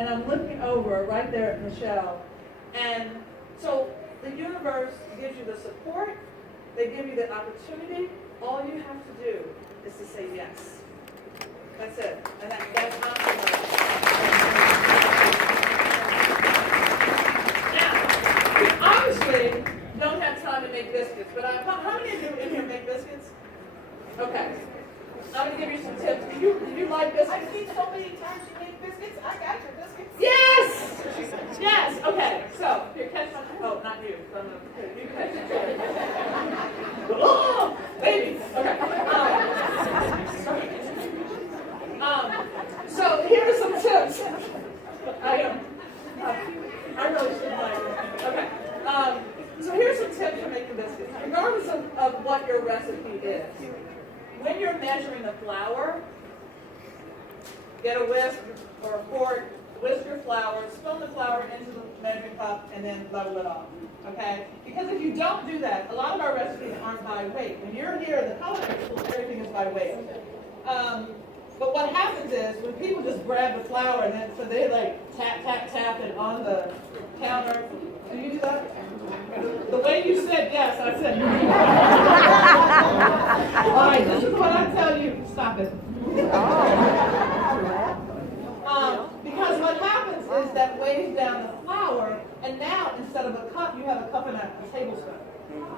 And I'm looking over right there at Michelle. And so the universe gives you the support, they give you the opportunity. All you have to do is to say yes. That's it. And that's optional. Now, we obviously don't have time to make biscuits, but how many of you in here make biscuits? Okay. I'm going to give you some tips. Do you like biscuits? I've seen so many times you make biscuits. I got your biscuits. Yes! Yes! Okay, so, here, catch my... Oh, not you. You catch it. Oh, baby! Okay. So, here are some tips. I really shouldn't like it. Okay. So, here's some tips for making biscuits. Regardless of what your recipe is. When you're measuring the flour, get a whisk or a fork, whisk your flour, spoon the flour into the measuring cup, and then level it off. Okay? Because if you don't do that, a lot of our recipes aren't by weight. When you're here in the culinary school, everything is by weight. But what happens is when people just grab the flour and then so they like tap it on the counter. Do you do that? The way you said yes, I said all right, this is what I tell you. Stop it. Because what happens is that weighs down the flour, and now instead of a cup, you have a cup and a tablespoon.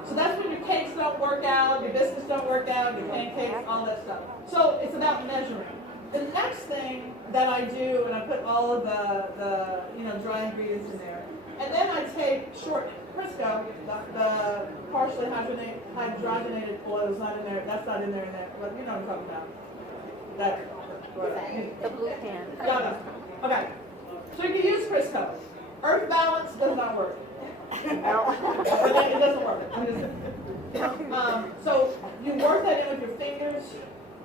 So that's when your cakes don't work out, your biscuits don't work out, your pancakes, all that stuff. So it's about measuring. The next thing that I do, and I put all of the dry ingredients in there, and then I take short Crisco, the partially hydrogenated oil is not in there. That's not in there. But you know what I'm talking about. The blue can. Yeah. Okay. So you can use Crisco. Earth balance does not work. It doesn't work. So you work that in with your fingers.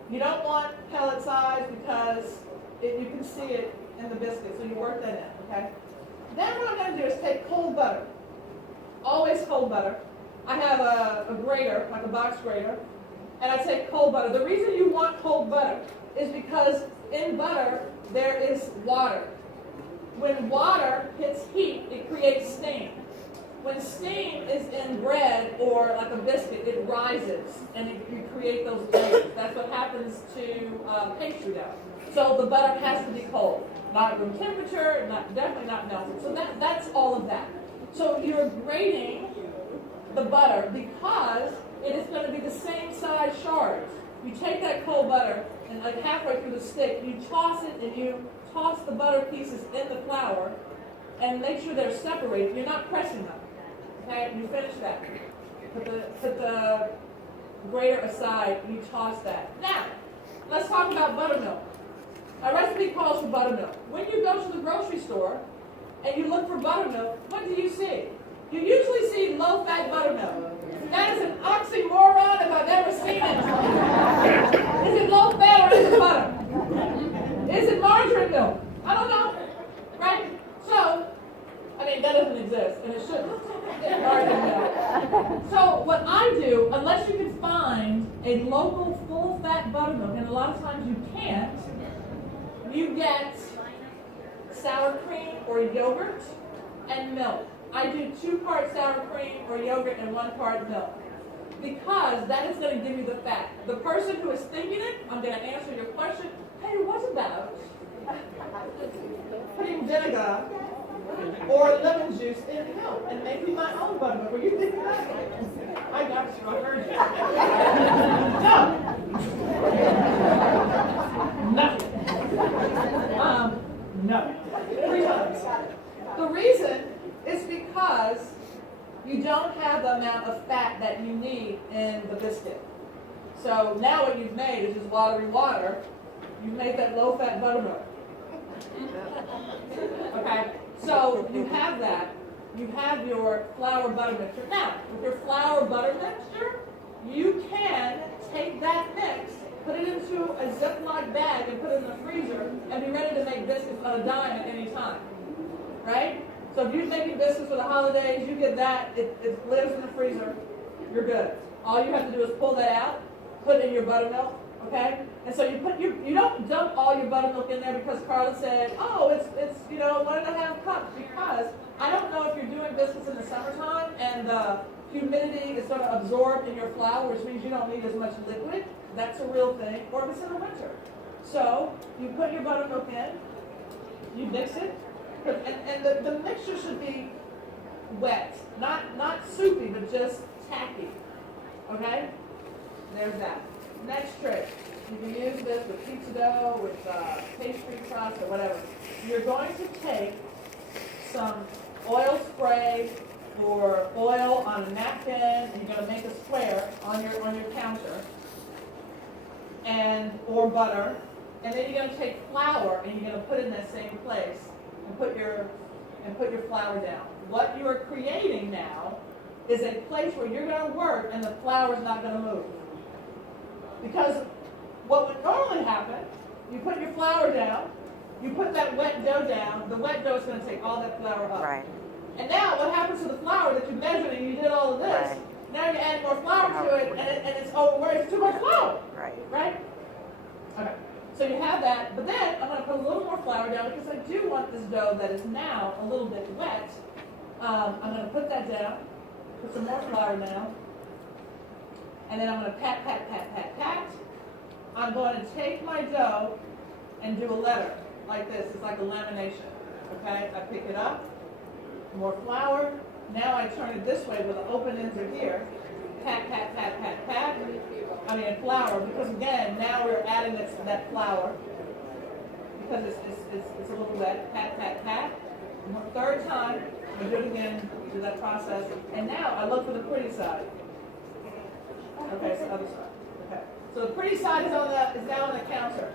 You don't want pellet size because you can see it in the biscuit. So you work that in. Okay. Then what I'm going to do is take cold butter. Always cold butter. I have a grater, like a box grater, and I take cold butter. The reason you want cold butter is because in butter there is water. When water hits heat, it creates steam. When steam is in bread or like a biscuit, it rises and you create those layers. That's what happens to pastry dough. So the butter has to be cold. Not room temperature, definitely not melted. So that's all of that. So you're grating the butter because it is going to be the same size shards. You take that cold butter and like halfway through the stick, you toss it and you toss the butter pieces in the flour and make sure they're separated. You're not pressing them. Okay, you finish that. Put the grater aside, you toss that. Now, let's talk about buttermilk. Our recipe calls for buttermilk. When you go to the grocery store and you look for buttermilk, what do you see? You usually see low-fat buttermilk. That is an oxymoron if I've ever seen it. Is it low-fat or is it butter? Is it margarine milk? I don't know. Right? So, that doesn't exist, and it shouldn't. It's margarine milk. So what I do, unless you can find a local full-fat buttermilk, and a lot of times you can't, you get sour cream or yogurt and milk. I do 2 parts sour cream or yogurt and 1 part milk because that is going to give you the fat. The person who is thinking it, I'm going to answer your question. Hey, what about putting vinegar or lemon juice in milk and making my own buttermilk? Were you thinking that? I got you. I heard you. No. No. 3 times. The reason is because you don't have the amount of fat that you need in the biscuit. So now what you've made is just watery water. You've made that low-fat buttermilk. Okay? So you have that. You have your flour butter mixture. Now, with your flour butter mixture, you can take that mix, put it into a Ziploc bag and put it in the freezer and be ready to make biscuits on a dime at any time. Right? So if you're making biscuits for the holidays, you get that, it lives in the freezer, you're good. All you have to do is pull that out, put it in your buttermilk, okay? And so you don't dump all your buttermilk in there because Carla said, oh, it's 1.5 cups, because I don't know if you're doing biscuits in the summertime and the humidity is going to absorb in your flour, which means you don't need as much liquid. That's a real thing. Or if it's in the winter. So you put your buttermilk in, you mix it, and the mixture should be wet, not soupy, but just tacky. Okay? There's that. Next trick. You can use this with pizza dough, with pastry crust, or whatever. You're going to take some oil spray or oil on a napkin, and you're going to make a square on your counter, or butter, and then you're going to take flour and you're going to put it in that same place and put your flour down. What you are creating now is a place where you're going to work and the flour is not going to move. Because what would normally happen, you put your flour down, you put that wet dough down, the wet dough is going to take all that flour up. Right. And now what happens to the flour that you measured and you did all of this, Right. now you're adding more flour to it and it's overwhere, it's too much flour. Right. Right? Okay. So you have that, but then I'm going to put a little more flour down because I do want this dough that is now a little bit wet. I'm going to put that down, put some more flour down, and then I'm going to pat, pat, pat, pat, pat. I'm going to take my dough and do a letter like this. It's like a lamination. Okay? I pick it up, more flour. Now I turn it this way with the open ends are here. Pat, pat, pat, pat, pat. Flour, because again, now we're adding that flour because it's a little wet. Pat, pat, pat. Third time, I do it again, do that process, and now I look for the pretty side. Okay, so other side. Okay, so the pretty side is down on the counter.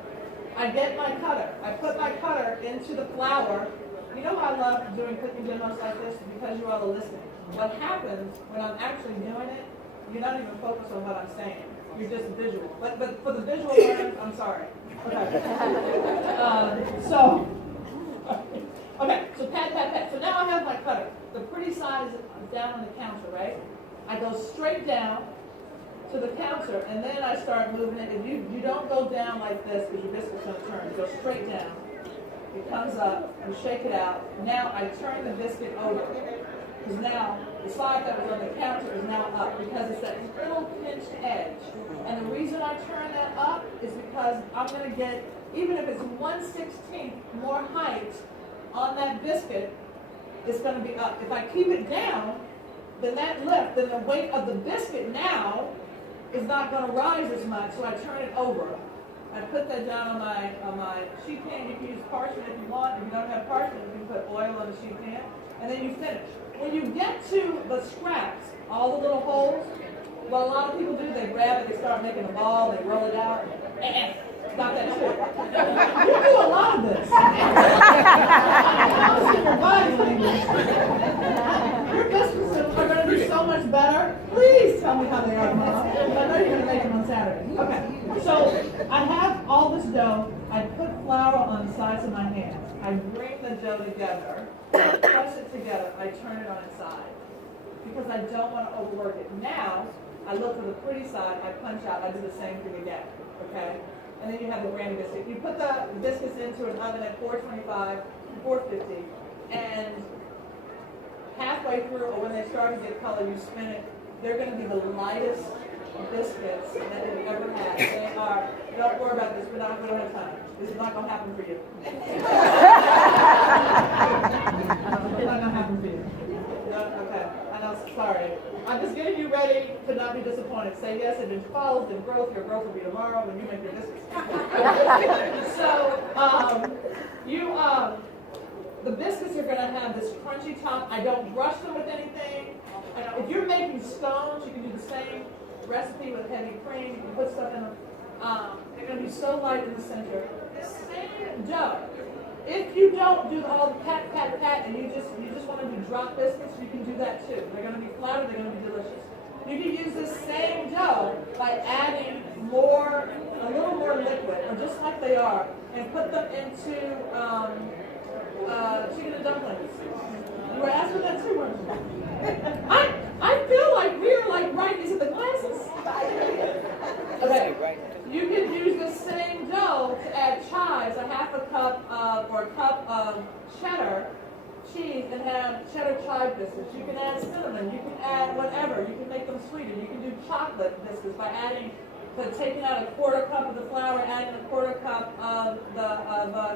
I get my cutter. I put my cutter into the flour. You know why I love doing cooking demos like this? Because you all are listening. What happens when I'm actually doing it, you're not even focused on what I'm saying. You're just visual. But for the visual learners, I'm sorry. Okay. So pat, pat, pat. So now I have my cutter. The pretty side is down on the counter, right? I go straight down to the counter, and then I start moving it. And you don't go down like this because your biscuit's going to turn. You go straight down. It comes up. You shake it out. Now I turn the biscuit over. Because now the side that was on the counter is now up because it's that little pinched edge. And the reason I turn that up is because I'm going to get, even if it's 1/16 more height on that biscuit, it's going to be up. If I keep it down, then that lift, then the weight of the biscuit now is not going to rise as much, so I turn it over. I put that down on my sheet pan. You can use parchment if you want. If you don't have parchment, you can put oil on the sheet pan. And then you finish. When you get to the scraps, all the little holes, what a lot of people do, they grab it, they start making a ball, they roll it out, and got that trick. You do a lot of this. I see your body language. Your biscuits are going to be so much better. Please tell me how they are tomorrow. I know you're going to make them on Saturday. Okay, so I have all this dough. I put flour on the sides of my hands. I bring the dough together, press it together, I turn it on its side because I don't want to overwork it. Now, I look for the pretty side, I punch out, I do the same thing again, okay? And then you have the granny biscuit. You put the biscuits into an oven at 425, 450, and halfway through, or when they start to get color, you spin it. They're going to be the lightest biscuits that you've ever had. They are, don't worry about this, we don't have time. This is not going to happen for you. It's not going to happen for you. No, okay, I know, sorry. I'm just getting you ready to not be disappointed. Say yes, if it follows, then growth. Your growth will be tomorrow when you make your biscuits. So, the biscuits are going to have this crunchy top. I don't brush them with anything. If you're making scones, you can do the same recipe with heavy cream. You can put stuff in them. They're going to be so light in the center. The same dough. If you don't do all the pat, pat, pat, and you just want to do drop biscuits, you can do that too. They're going to be flatter, they're going to be delicious. You can use this same dough by adding a little more liquid, or just like they are, and put them into chicken and dumplings. You were asking that too, weren't you? I feel like we're like right into the glasses. Okay, you can use the same and have cheddar chive biscuits. You can add cinnamon. You can add whatever. You can make them sweeter. You can do chocolate biscuits by taking out a quarter cup of the flour, adding a quarter cup of the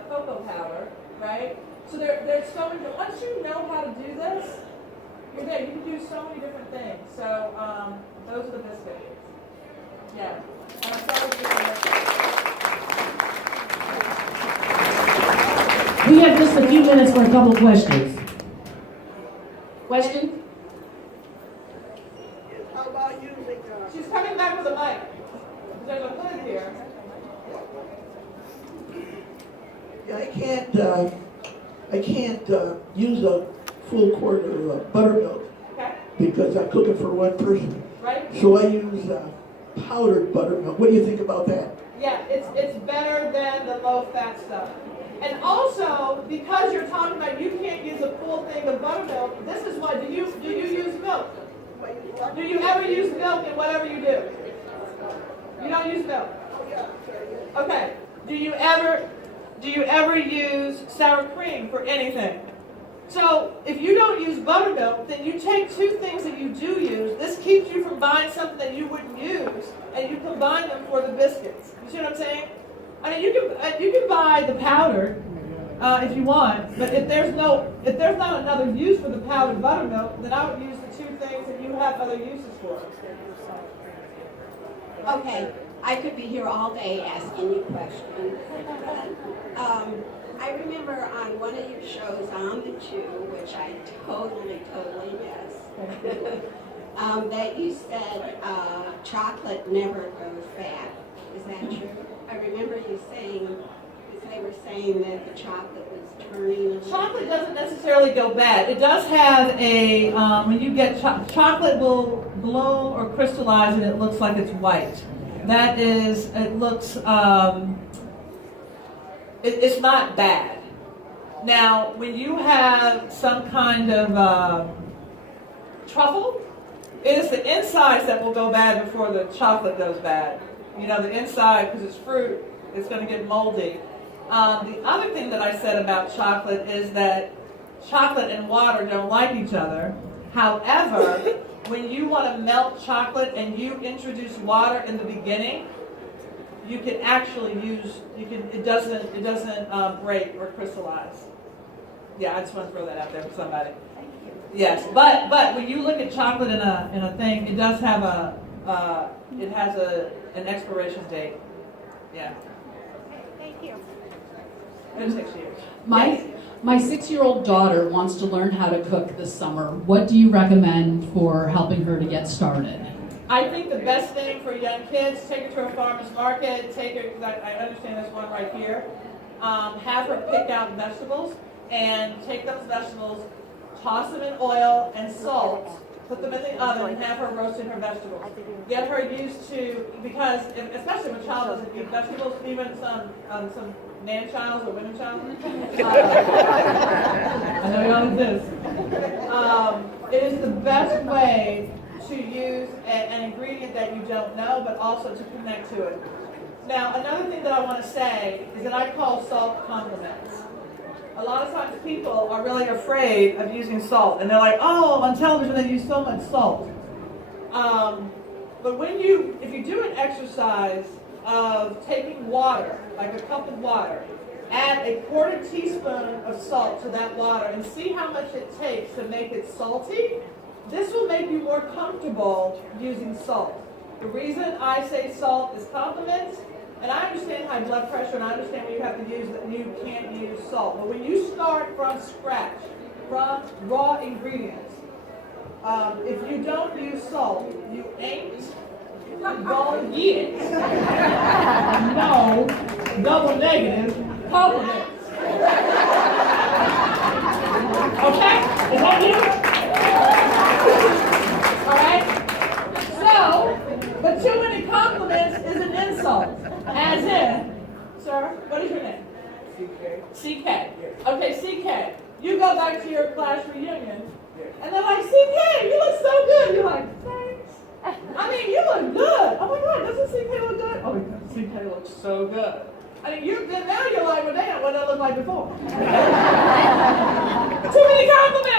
cocoa powder, right? So there's so many. Once you know how to do this, you're there. You can do so many different things. So those are the biscuits. Yeah. And I'm sorry We have just a few minutes for a couple questions. Question? How about using, She's coming back with a mic. There's a hood here. yeah, I can't use a full quart of buttermilk Okay. because I'm cooking for one person. Right? So I use powdered buttermilk. What do you think about that? Yeah, it's better than the low-fat stuff. And also, because you're talking about you can't use a full thing of buttermilk, this is why. Do you use milk? Do you ever use milk in whatever you do? You don't use milk? Okay. Do you ever use sour cream for anything? So if you don't use buttermilk, then you take two things that you do use. This keeps you from buying something that you wouldn't use, and you combine them for the biscuits. You see what I'm saying? I mean, you can buy the powder if you want, but if there's not another use for the powdered buttermilk, then I would use the two things that you have other uses for. Okay, I could be here all day asking you questions. I remember on one of your shows on the Jew, which I totally missed, that you said chocolate never goes bad. Is that true? I remember you saying, because they were saying that the chocolate was turning a little Chocolate bit. doesn't necessarily go bad. It does have a, when you get chocolate will glow or crystallize and it looks like it's white. That is, it looks, it's not bad. Now, when you have some kind of truffle, it is the insides that will go bad before the chocolate goes bad. You know, the inside, because it's fruit, it's going to get moldy. The other thing that I said about chocolate is that chocolate and water don't like each other. However, when you want to melt chocolate and you introduce water in the beginning, you can actually it doesn't break or crystallize. Yeah, I just want to throw that out there for somebody. Thank you. Yes, but when you look at chocolate in a thing, it does have an expiration date. Yeah. Okay, thank you. In 6 years. My 6-year-old daughter wants to learn how to cook this summer. What do you recommend for helping her to get started? I think the best thing for young kids, take her to a farmer's market, take her, because I understand there's one right here, have her pick out vegetables and take those vegetables, toss them in oil and salt, put them in the oven and have her roasting her vegetables. Get her used to, because especially when a child doesn't eat vegetables, even some man-childs or women-childs. I know y'all do this. It is the best way to use an ingredient that you don't know, but also to connect to it. Now, another thing that I want to say is that I call salt compliments. A lot of times people are really afraid of using salt, and they're like, oh, on television they use so much salt. But if you do an exercise of taking water, like a cup of water, add a quarter teaspoon of salt to that water and see how much it takes to make it salty, this will make you more comfortable using salt. The reason I say salt is compliments, and I understand high blood pressure, and I understand when you have to use that you can't use salt. But when you start from scratch, from raw ingredients, if you don't use salt, you ain't gonna get no double negative compliments. Okay? Is that you? Alright? So, but too many compliments is an insult. As in, sir, what is your name? CK. Okay, CK. You go back to your class reunion, and they're like, CK, you look so good. You're like, thanks. I mean, you look good. Oh my God, doesn't CK look good? Oh my God, CK looks so good. I mean, now you're like, well, damn, what did I look like before? Too many compliments.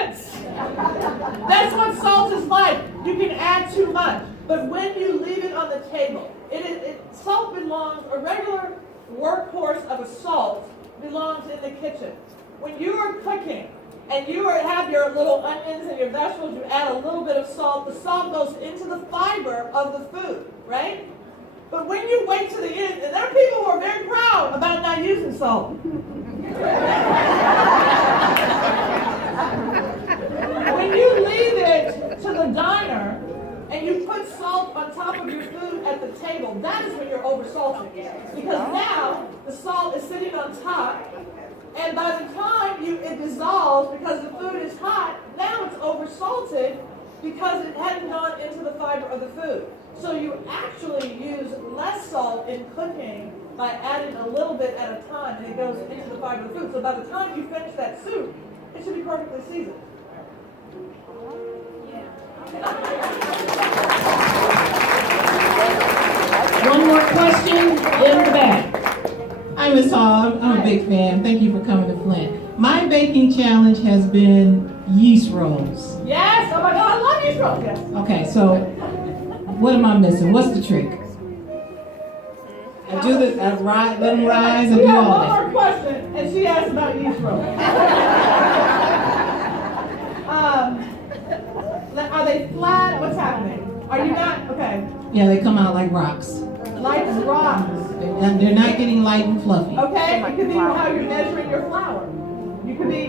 add too much. But when you leave it on the table, salt belongs, a regular workhorse of a salt belongs in the kitchen. When you are cooking and you have your little onions and your vegetables, you add a little bit of salt. The salt goes into the fiber of the food, right? But when you wait to the end, and there are people who are very proud about not using salt. When you leave it to the diner and you put salt on top of your food at the table, that is when you're over-salting. Because now the salt is sitting on top, and by the time it dissolves, because the food is hot, now it's over-salted because it hadn't gone into the fiber of the food. So you actually use less salt in cooking by adding a little bit at a time, and it goes into the fiber of the food. So by the time you finish that soup, it should be perfectly seasoned. One more question in the back. Hi, Ms. Hall. I'm a big fan. Thank you for coming to Flint. My baking challenge has been yeast rolls. Yes, oh my God, I love yeast rolls. Yes. Okay, so what am I missing? What's the trick? I let them rise and We do have all one that. more question, and she asked about yeast rolls. Are they flat? What's happening? Are you not? Okay. Yeah, they come out like rocks. Light as rocks. They're not getting light and fluffy. Okay, it could be how you're measuring your flour. You may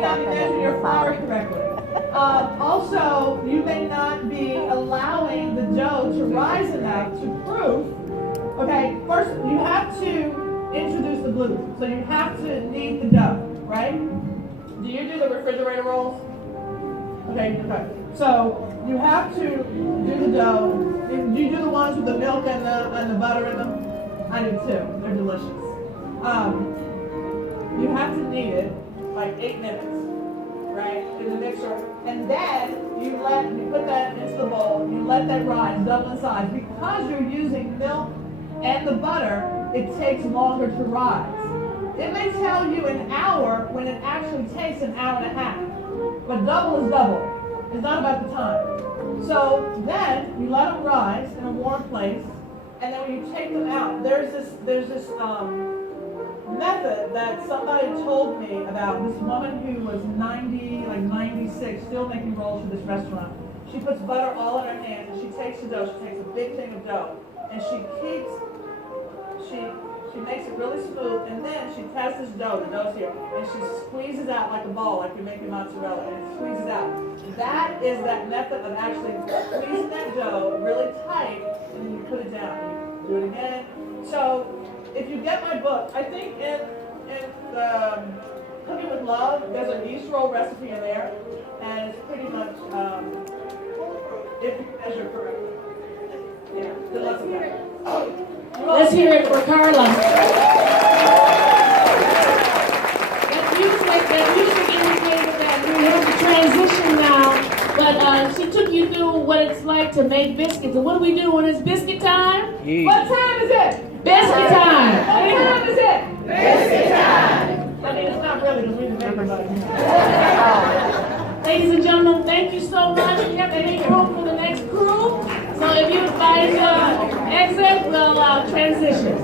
not be measuring your flour correctly. Also, you may not be allowing the dough to rise enough to proof. Okay, first you have to introduce the gluten. So you have to knead the dough, right? Do you do the refrigerator rolls? Okay. So you have to do the dough. Do you do the ones with the milk and the butter in them? I do too. They're delicious. You have to knead it like 8 minutes, right, in the mixer, and then you put that into the bowl. You let that rise, double in size, because you're using milk and the butter. It takes longer to rise. It may tell you an hour when it actually takes an hour and a half, but double is double. It's not about the time. So then you let them rise in a warm place, and then when you take them out, there's this method that somebody told me about. This woman who was 96, still making rolls for this restaurant. She puts butter all in her hands, and she takes the dough. She takes a big thing of dough, and she makes it really smooth, and then she tests this dough, the dough's here, and she squeezes out like a ball, like you're making mozzarella, and it squeezes out. That is that method of actually squeezing that dough really tight, and then you put it down, and you do it again. So, if you get my book, I think in Cooking with Love, there's a yeast roll recipe in there, and it's pretty much, if you measure correctly. Yeah, good luck with that. Let's hear it for Carla. That music indicated that we have to transition now, but she took you through what it's like to make biscuits. And what do we do when it's biscuit time? Yeah. What time is it? Biscuit time. What time is it? Biscuit time. I mean, it's not really because we didn't make it. Ladies and gentlemen, thank you so much. We have to make room for the next crew. So if you guys exit, we'll transition.